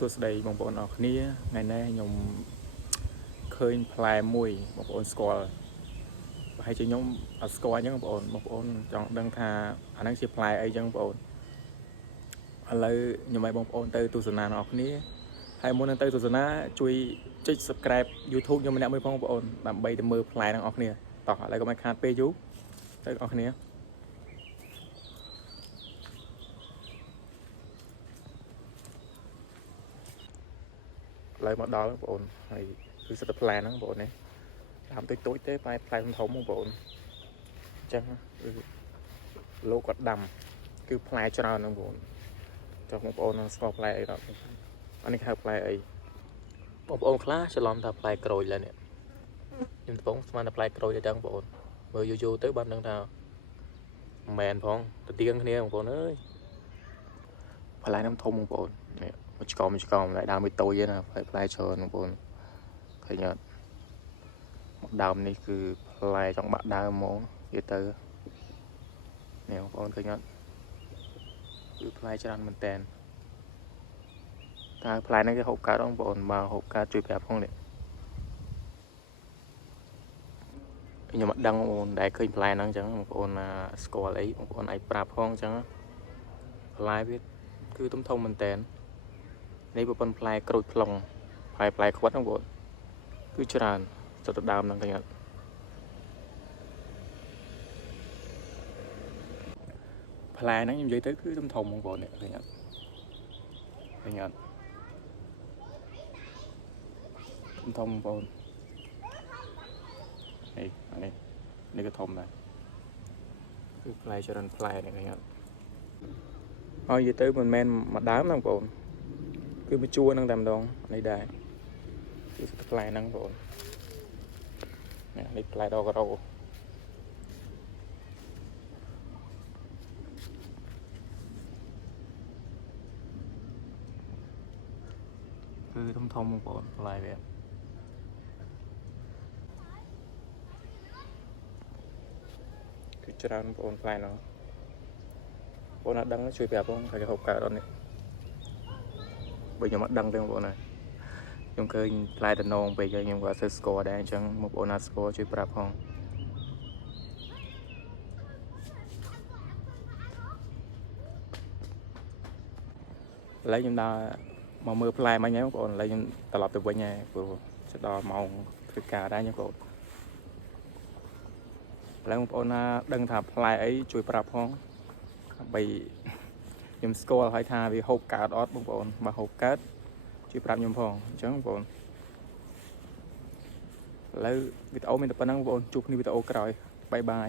សួស្តីបងប្អូនអរគ្នាថ្ងៃនេះខ្ញុំឃើញផ្លែមួយបងប្អូនស្គាល់ប្រហែលជាខ្ញុំអត់ស្គាល់អញ្ចឹងបងប្អូនចង់ដឹងថាអាហ្នឹងជាផ្លែអីអញ្ចឹងបងប្អូនឥឡូវខ្ញុំឲ្យបងប្អូនទៅទស្សនាអ្នកនរគ្នាហើយមុននឹងទៅទស្សនាជួយចុច Subscribe YouTube ខ្ញុំម្នាក់មួយផងបងប្អូនដើម្បីទៅមើលផ្លែទាំងអស់គ្នាតោះឥឡូវកុំឲ្យខាតពេលយូរទៅបងប្អូនគ្នាឥឡូវមកដល់បងប្អូនហើយគឺសិតតែផ្លែហ្នឹងបងប្អូននេះតាមតូចទេផ្លែធំបងប្អូនអញ្ចឹងគឺលោកគាត់ដាំគឺផ្លែច្រើនហ្នឹងបងប្អូនចុះបងប្អូននឹងស្គាល់ផ្លែអីដល់អានេះហៅផ្លែអីបងប្អូនខ្លះច្រឡំថាផ្លែក្រូចឡើយនេះខ្ញុំកំពុងស្មានតែផ្លែក្រូចទេបងប្អូនមើលយូរទៅបានដឹងថាមិនមែនផងទៅទៀងគ្នាបងប្អូនអើយផ្លែហ្នឹងធំបងប្អូននេះមួយឆ្កមតែដើមមួយតូចទេណាផ្លែច្រើនបងប្អូនឃើញអត់មកដើមនេះគឺផ្លែចង់បាក់ដើមហ្មងនិយាយទៅនេះបងប្អូនឃើញអត់គឺផ្លែច្រើនមែនតើតើផ្លែហ្នឹងគេហូបកើតបងប្អូនមកហូបកើតជួយប្រាប់ផងនេះខ្ញុំអត់ដឹងបងប្អូនដែលឃើញផ្លែហ្នឹងអញ្ចឹងបងប្អូនស្គាល់អីបងប្អូនអាចប្រាប់ផងអញ្ចឹងផ្លែវាគឺធំមែនតើនេះប្រព័ន្ធផ្លែក្រូចផ្លុងផ្លែខ្វិតបងប្អូនគឺច្រើនចុះទៅដើមហ្នឹងឃើញអត់ផ្លែហ្នឹងខ្ញុំនិយាយទៅគឺធំបងប្អូននេះឃើញអត់ធំបងប្អូននេះក៏ធំដែរគឺផ្លែច្រើនផ្លែនេះឃើញអត់ហើយនិយាយទៅមិនមែនមួយដើមណាបងប្អូនគឺមួយជួរហ្នឹងតែម្ដងនេះដែរគឺផ្លែហ្នឹងបងប្អូននេះផ្លែដករោគឺធំបងប្អូនផ្លែវាគឺច្រើនបងប្អូនផ្លែហ្នឹងបងប្អូនអត់ដឹងជួយប្រាប់ផងថាគេហូបកើតអត់នេះបើខ្ញុំអត់ដឹងទេបងប្អូនហើយខ្ញុំឃើញផ្លែតំណងពេកហើយខ្ញុំក៏អត់ស្គាល់ដែរអញ្ចឹងបងប្អូនអត់ស្គាល់ជួយប្រាប់ផងឥឡូវខ្ញុំដើរមកមើលផ្លែមិញហើយបងប្អូនឥឡូវខ្ញុំត្រឡប់ទៅវិញហើយព្រោះទៅដល់ម៉ោងធ្វើការដែរខ្ញុំបងប្អូនឥឡូវបងប្អូនណាដឹងថាផ្លែអីជួយប្រាប់ផងដើម្បីខ្ញុំស្គាល់ហើយថាវាហូបកើតអត់បងប្អូនបើហូបកើតជួយប្រាប់ខ្ញុំផងអញ្ចឹងបងប្អូនឥឡូវវីដេអូមានតែប៉ុណ្្នឹងបងប្អូនជួបគ្នាវីដេអូក្រោយបាយបាយ